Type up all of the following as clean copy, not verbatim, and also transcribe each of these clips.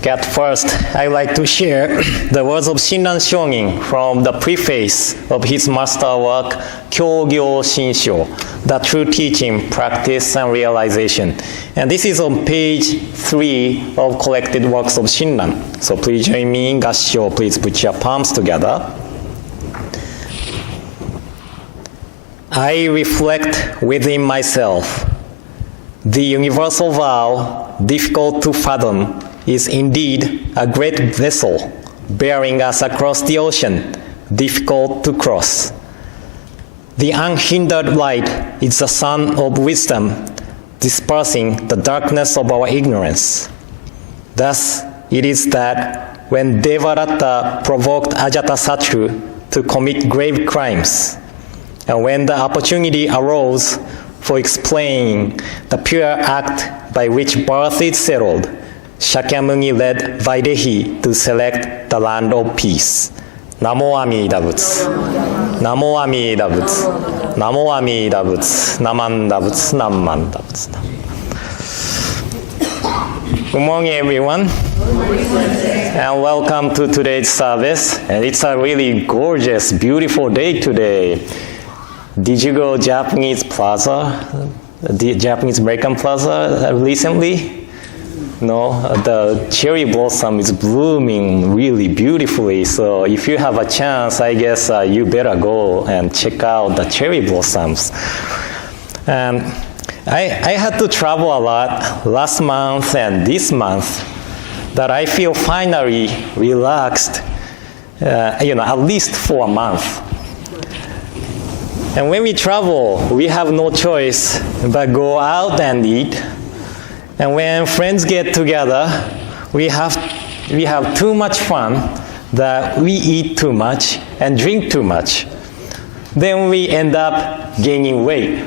Okay, at first, I'd like to share the words of Shinran Shongin from the preface of his master work, Kyogyo Shinshu, the true teaching, practice, and realization. And this is on page 3 of collected works of Shinran. So please join me in Gassho. Please put your palms together. I reflect within myself. The universal vow, difficult to fathom, is indeed a great vessel bearing us across the ocean, difficult to cross. The unhindered light is the sun of wisdom, dispersing the darkness of our ignorance. Thus, it is that when Devaratta provoked Ajatasattu to commit grave crimes, and when the opportunity arose for explaining the pure act by which birth is settled, Shakyamuni led Vaidehi to select the land of peace. Namo Amida Butsu. Namo Amida Butsu. Namo Amida Butsu. Namanda Butsu. Namanda Butsu. Good morning, everyone. And welcome to today's service. And it's a really gorgeous, beautiful day today. Did you go Japanese Plaza, the Japanese American Plaza recently? No, the cherry blossom is blooming really beautifully. So if you have a chance, I guess you better go and check out the cherry blossoms. I had to travel a lot last month and this month, that I feel finally relaxed, at least for a month. And when we travel, we have no choice but go out and eat. And when friends get together, we have too much fun that we eat too much and drink too much. Then we end up gaining weight.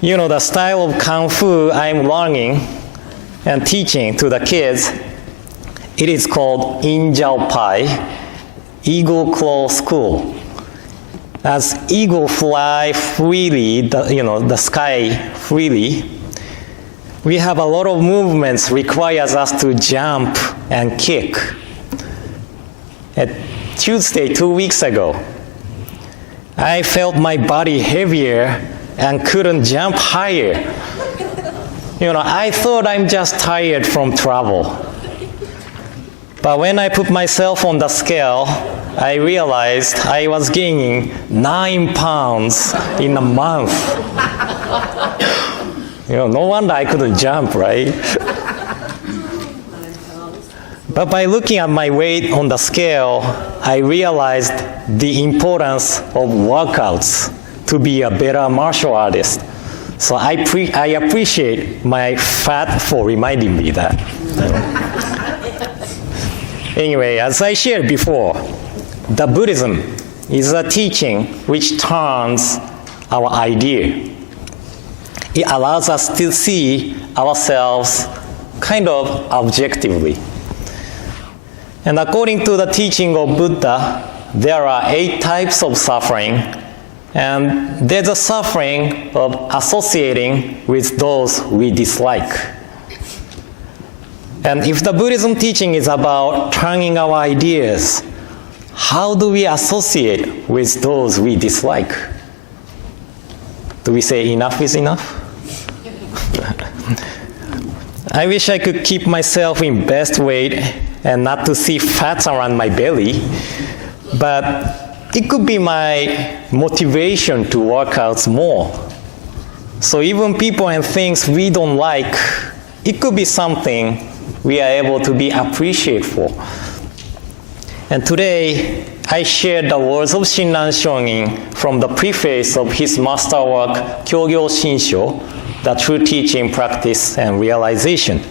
You know, the style of Kung Fu I'm learning and teaching to the kids, it is called Injao Pai, Eagle Claw School. As eagle fly freely, the sky freely, we have a lot of movements requires us to jump and kick. At Tuesday, 2 weeks ago, I felt my body heavier and couldn't jump higher. I thought I'm just tired from travel. But when I put myself on the scale, I realized I was gaining 9 pounds in a month. No wonder I couldn't jump, right? But by looking at my weight on the scale, I realized the importance of workouts to be a better martial artist. So I appreciate my fat for reminding me that. Anyway, as I shared before, the Buddhism is a teaching which turns our idea. It allows us to see ourselves kind of objectively. And according to the teaching of Buddha, there are 8 types of suffering, and there's a suffering of associating with those we dislike. And if the Buddhism teaching is about turning our ideas, how do we associate with those we dislike? Do we say enough is enough? I wish I could keep myself in best weight and not to see fats around my belly, but it could be my motivation to work out more. So even people and things we don't like, it could be something we are able to be appreciated for. And today, I shared the words of Shinran Shongin from the preface of his master work, Kyogyo Shinshu, the true teaching, practice, and realization.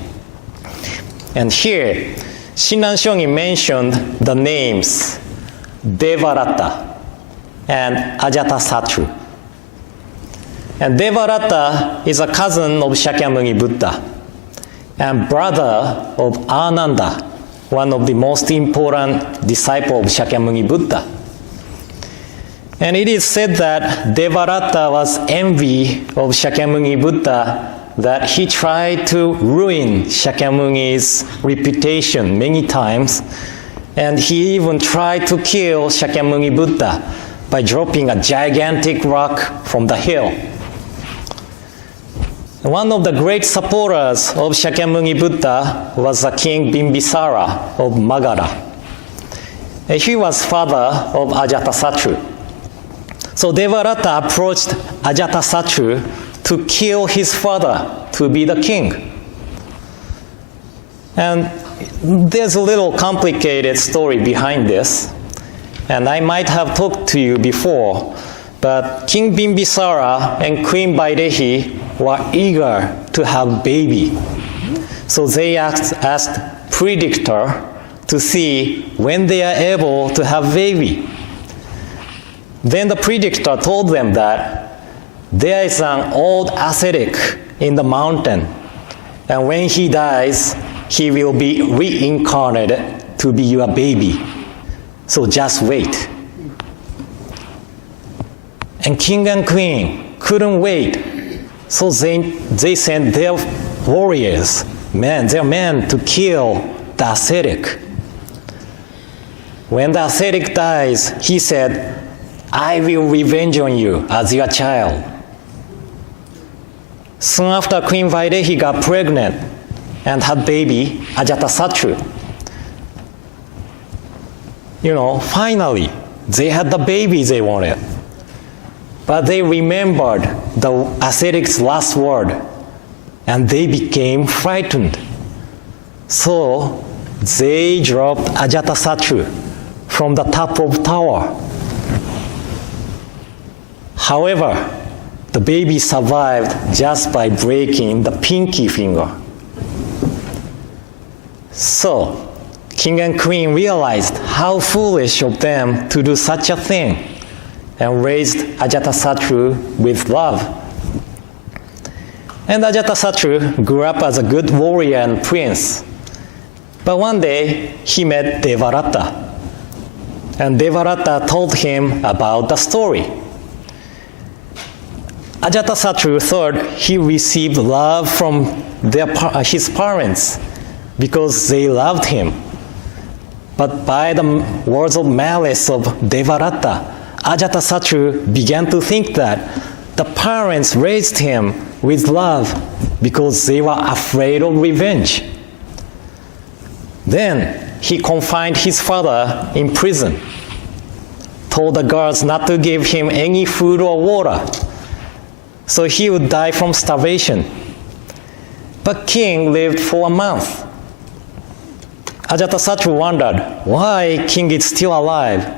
And here, Shinran Shongin mentioned the names Devaratta and Ajatasattu. And Devaratta is a cousin of Shakyamuni Buddha and brother of Ananda, one of the most important disciples of Shakyamuni Buddha. And it is said that Devaratta was envy of Shakyamuni Buddha that he tried to ruin Shakyamuni's reputation many times, and he even tried to kill Shakyamuni Buddha by dropping a gigantic rock from the hill. One of the great supporters of Shakyamuni Buddha was the king Bimbisara of Magadha. He was father of Ajatasattu. So Devaratta approached Ajatasattu to kill his father to be the king. And there's a little complicated story behind this. And I might have talked to you before, but King Bimbisara and Queen Vaidehi were eager to have baby. So they asked predictor to see when they are able to have baby. Then the predictor told them that there is an old ascetic in the mountain, and when he dies, he will be reincarnated to be your baby. So just wait. And king and queen couldn't wait. So they sent their warriors, their men, to kill the ascetic. When the ascetic dies, he said, I will revenge on you as your child. Soon after, Queen Vaidehi got pregnant and had baby, Ajatasattu. Finally, they had the baby they wanted. But they remembered the ascetic's last word, and they became frightened. So they dropped Ajatasattu from the top of the tower. However, the baby survived just by breaking the pinky finger. So, king and queen realized how foolish of them to do such a thing, and raised Ajatasattu with love. And Ajatasattu grew up as a good warrior and prince. But one day, he met Devaratta. And Devaratta told him about the story. Ajatasattu thought he received love from his parents because they loved him. But by the words of malice of Devaratta, Ajatasattu began to think that the parents raised him with love because they were afraid of revenge. Then he confined his father in prison, told the guards not to give him any food or water, so he would die from starvation. But king lived for a month. Ajatasattu wondered why king is still alive,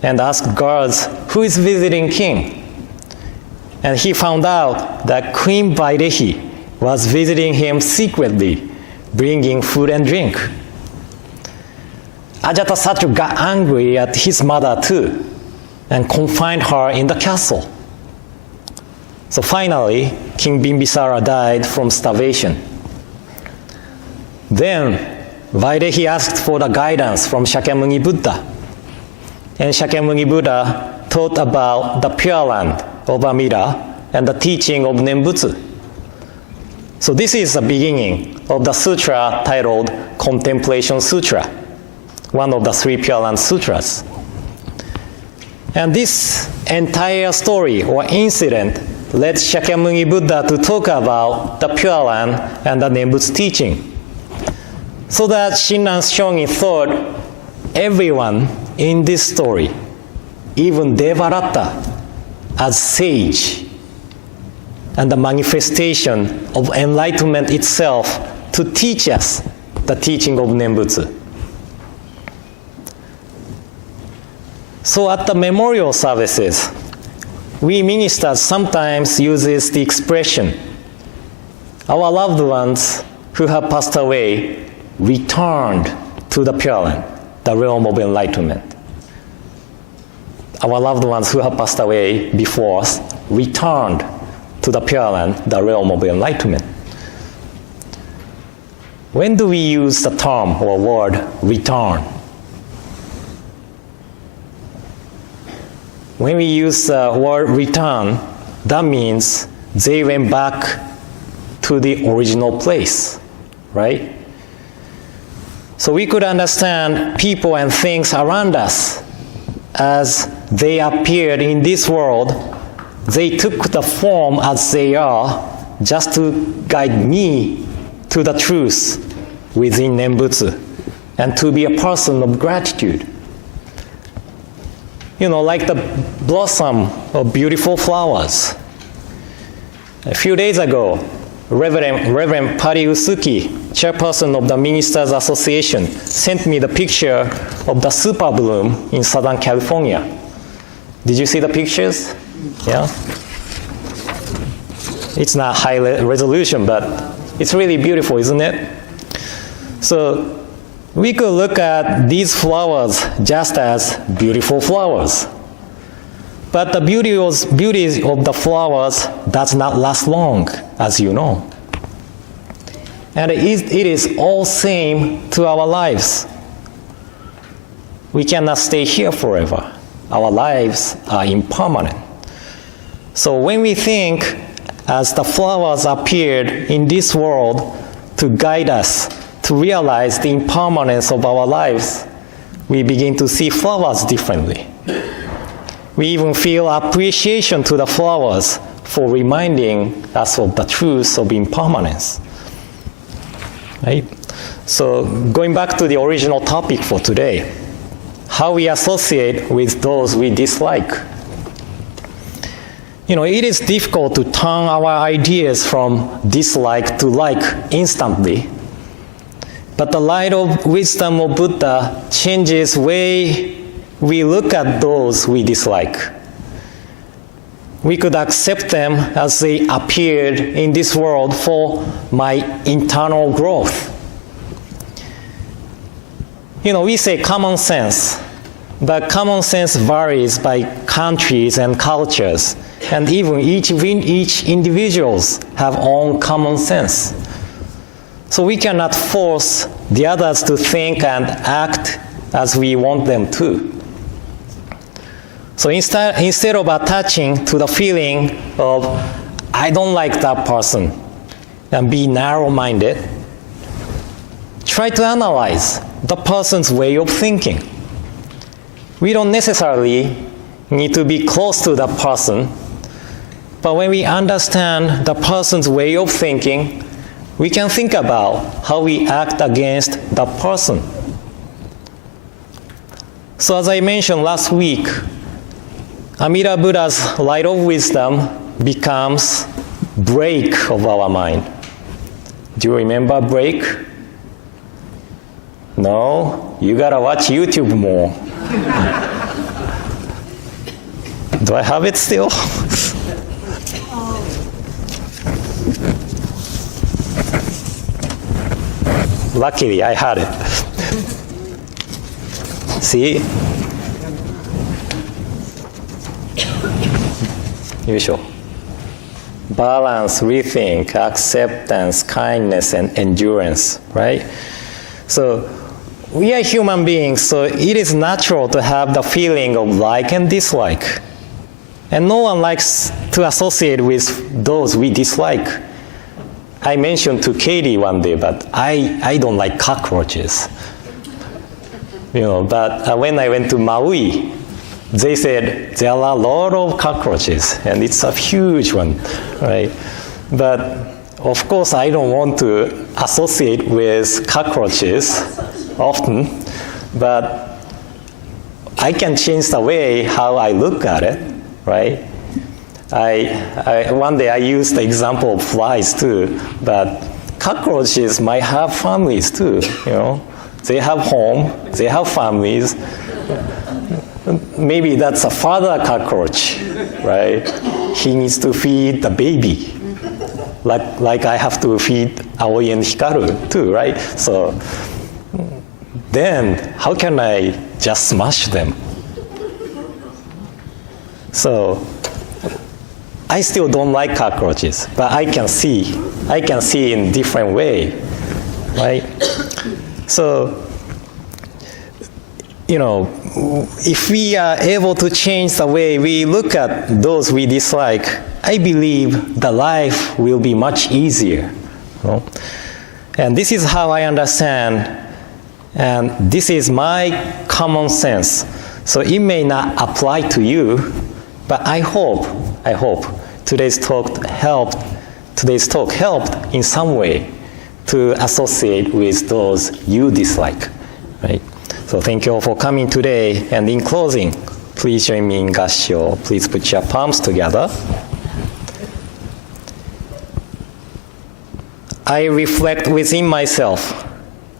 and asked guards who is visiting king. And he found out that Queen Vaidehi was visiting him secretly, bringing food and drink. Ajatasattu got angry at his mother too, and confined her in the castle. So finally, King Bimbisara died from starvation. Then Vaidehi asked for the guidance from Shakyamuni Buddha. And Shakyamuni Buddha taught about the Pure Land of Amida and the teaching of Nembutsu. So this is the beginning of the sutra titled Contemplation Sutra, one of the 3 Pure Land Sutras. And this entire story or incident led Shakyamuni Buddha to talk about the Pure Land and the Nembutsu teaching. So that Shinran Shonin thought everyone in this story, even Devaratta, as sage and the manifestation of enlightenment itself to teach us the teaching of Nembutsu. So at the memorial services, we ministers sometimes uses the expression, our loved ones who have passed away returned to the Pure Land, the realm of enlightenment. Our loved ones who have passed away before us returned to the Pure Land, the realm of enlightenment. When do we use the term or word return? When we use the word return, that means they went back to the original place, right? So we could understand people and things around us as they appeared in this world. They took the form as they are just to guide me to the truth within Nembutsu and to be a person of gratitude. You know, like the blossom of beautiful flowers. A few days ago, Reverend Pari Usuki, chairperson of the Ministers Association, sent me the picture of the super bloom in Southern California. Did you see the pictures? Yeah? It's not high resolution, but it's really beautiful, isn't it? So we could look at these flowers just as beautiful flowers. But the beauty of the flowers does not last long, as you know. And it is all same to our lives. We cannot stay here forever. Our lives are impermanent. So when we think as the flowers appeared in this world to guide us to realize the impermanence of our lives, we begin to see flowers differently. We even feel appreciation to the flowers for reminding us of the truth of impermanence. Right? So going back to the original topic for today, how we associate with those we dislike. You know, it is difficult to turn our ideas from dislike to like instantly. But the light of wisdom of Buddha changes the way we look at those we dislike. We could accept them as they appeared in this world for my internal growth. You know, we say common sense, but common sense varies by countries and cultures, and even each individuals have own common sense. So we cannot force the others to think and act as we want them to. So instead of attaching to the feeling of, I don't like that person, and be narrow-minded, try to analyze the person's way of thinking. We don't necessarily need to be close to that person, but when we understand the person's way of thinking, we can think about how we act against that person. So as I mentioned last week, Amida Buddha's light of wisdom becomes break of our mind. Do you remember break? No? You gotta watch YouTube more. Do I have it still? Luckily, I had it. See? よいしょ. Balance, rethink, acceptance, kindness, and endurance, right? So we are human beings, so it is natural to have the feeling of like and dislike. And no one likes to associate with those we dislike. I mentioned to Katie one day, but I don't like cockroaches. You know, but when I went to Maui, they said there are a lot of cockroaches, and it's a huge one, right? But of course, I don't want to associate with cockroaches often, but I can change the way how I look at it, right? One day I used the example of flies too, but cockroaches might have families too, you know? They have home, they have families. Maybe that's a father cockroach, right? He needs to feed the baby, like I have to feed Aoi and Hikaru too, right? So then how can I just smash them? So I still don't like cockroaches, but I can see in different way, right? So, you know, if we are able to change the way we look at those we dislike, I believe the life will be much easier. You know? And this is how I understand, and this is my common sense. So it may not apply to you, but I hope today's talk helped in some way to associate with those you dislike, right? So thank you all for coming today. And in closing, please join me in gassho. Please put your palms together. I reflect within myself.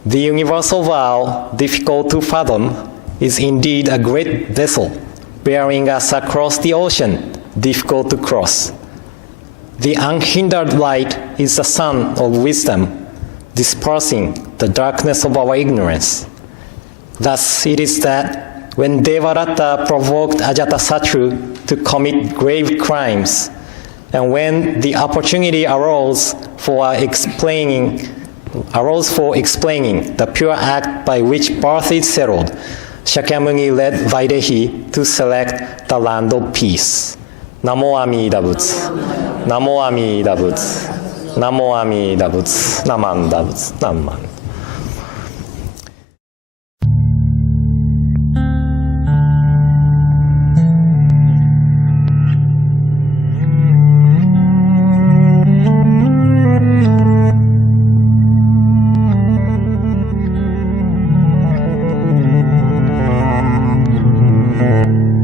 The universal vow, difficult to fathom, is indeed a great vessel, bearing us across the ocean, difficult to cross. The unhindered light is the sun of wisdom, dispersing the darkness of our ignorance. Thus it is that when Devadatta provoked Ajatasattu to commit grave crimes, and when the opportunity arose for explaining the pure act by which birth is settled, Shakyamuni led Vaidehi to select the land of peace. Namo Amida Butsu. Namo Amida Butsu. Namo Amida Butsu. Namanda Butsu. Naman. Thank you.